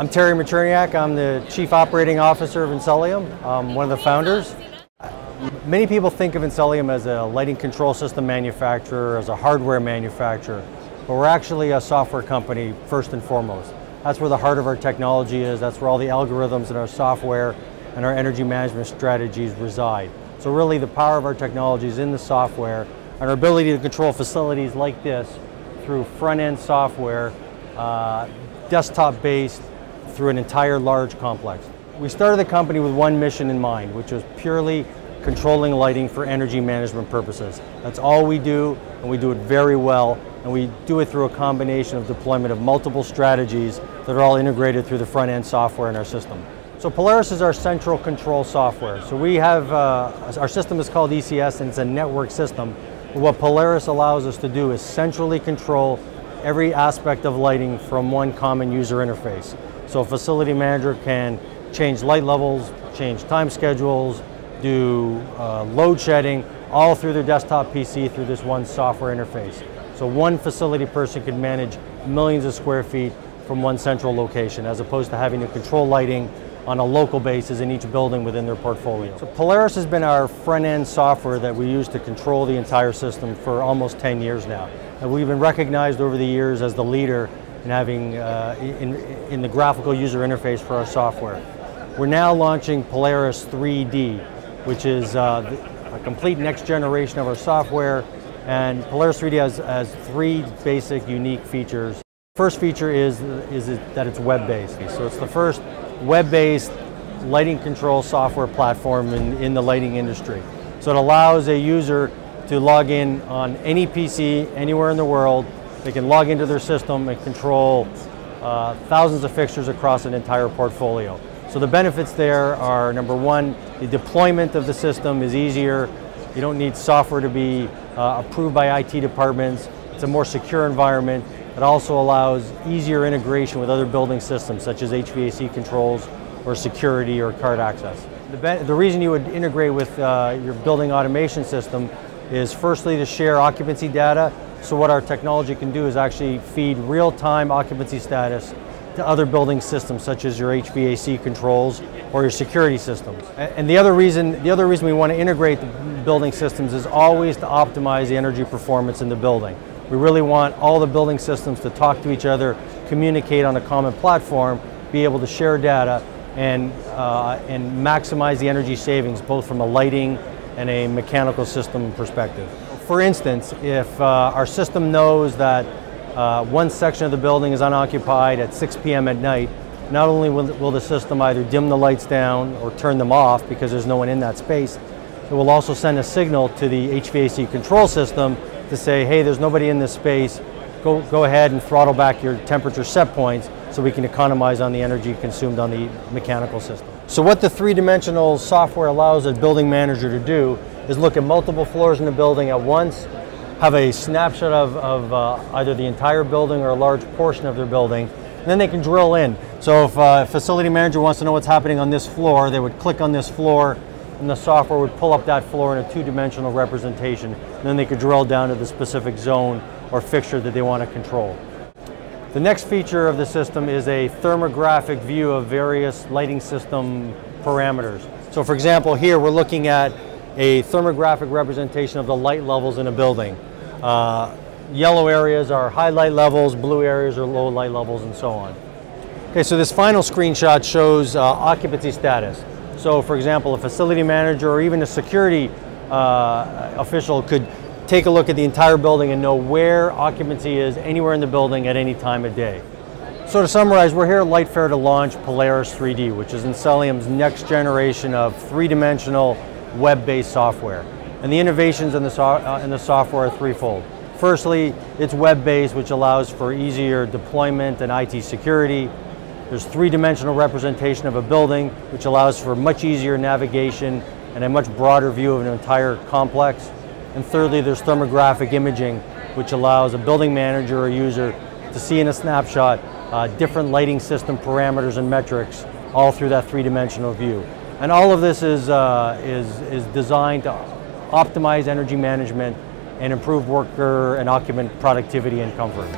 I'm Terry Mocherniak. I'm the Chief Operating Officer of Encelium. I'm one of the founders. Many people think of Encelium as a lighting control system manufacturer, as a hardware manufacturer, but we're actually a software company first and foremost. That's where the heart of our technology is. That's where all the algorithms in our software and our energy management strategies reside. So really the power of our technology is in the software and our ability to control facilities like this through front-end software, desktop-based, through an entire large complex. We started the company with one mission in mind, which was purely controlling lighting for energy management purposes. That's all we do, and we do it very well, and we do it through a combination of deployment of multiple strategies that are all integrated through the front-end software in our system. So Polaris is our central control software. So we have, our system is called ECS, and it's a network system. What Polaris allows us to do is centrally control every aspect of lighting from one common user interface. So a facility manager can change light levels, change time schedules, do load shedding, all through their desktop PC through this one software interface. So one facility person could manage millions of square feet from one central location, as opposed to having to control lighting on a local basis in each building within their portfolio. So Polaris has been our front-end software that we use to control the entire system for almost 10 years now. And we've been recognized over the years as the leader in having in the graphical user interface for our software. We're now launching Polaris3D, which is a complete next generation of our software, and Polaris3D has three basic unique features. First feature is that it's web-based. So it's the first web-based lighting control software platform in the lighting industry. So it allows a user to log in on any PC anywhere in the world. They can log into their system and control thousands of fixtures across an entire portfolio. So the benefits there are, number one, the deployment of the system is easier. You don't need software to be approved by IT departments. It's a more secure environment. It also allows easier integration with other building systems, such as HVAC controls or security or card access. The reason you would integrate with your building automation system is firstly to share occupancy data. So what our technology can do is actually feed real-time occupancy status to other building systems, such as your HVAC controls or your security systems. And the other reason we want to integrate the building systems is always to optimize the energy performance in the building. We really want all the building systems to talk to each other, communicate on a common platform, be able to share data, and maximize the energy savings, both from a lighting and a mechanical system perspective. For instance, if our system knows that one section of the building is unoccupied at 6 p.m. at night, not only will the system either dim the lights down or turn them off because there's no one in that space, it will also send a signal to the HVAC control system to say, hey, there's nobody in this space, go ahead and throttle back your temperature set points so we can economize on the energy consumed on the mechanical system. So what the three-dimensional software allows a building manager to do is look at multiple floors in the building at once, have a snapshot of either the entire building or a large portion of their building, and then they can drill in. So if a facility manager wants to know what's happening on this floor, they would click on this floor, and the software would pull up that floor in a two-dimensional representation, and then they could drill down to the specific zone or fixture that they want to control. The next feature of the system is a thermographic view of various lighting system parameters. So for example, here we're looking at a thermographic representation of the light levels in a building. Yellow areas are high light levels, blue areas are low light levels, and so on. Okay, so this final screenshot shows occupancy status. So for example, a facility manager or even a security official could take a look at the entire building and know where occupancy is anywhere in the building at any time of day. So to summarize, we're here at Lightfair to launch Polaris3D, which is Encelium's next generation of three-dimensional web-based software. And the innovations in the software are threefold. Firstly, it's web-based, which allows for easier deployment and IT security. There's three-dimensional representation of a building, which allows for much easier navigation and a much broader view of an entire complex. And thirdly, there's thermographic imaging, which allows a building manager or user to see in a snapshot different lighting system parameters and metrics all through that three-dimensional view. And all of this is designed to optimize energy management and improve worker and occupant productivity and comfort.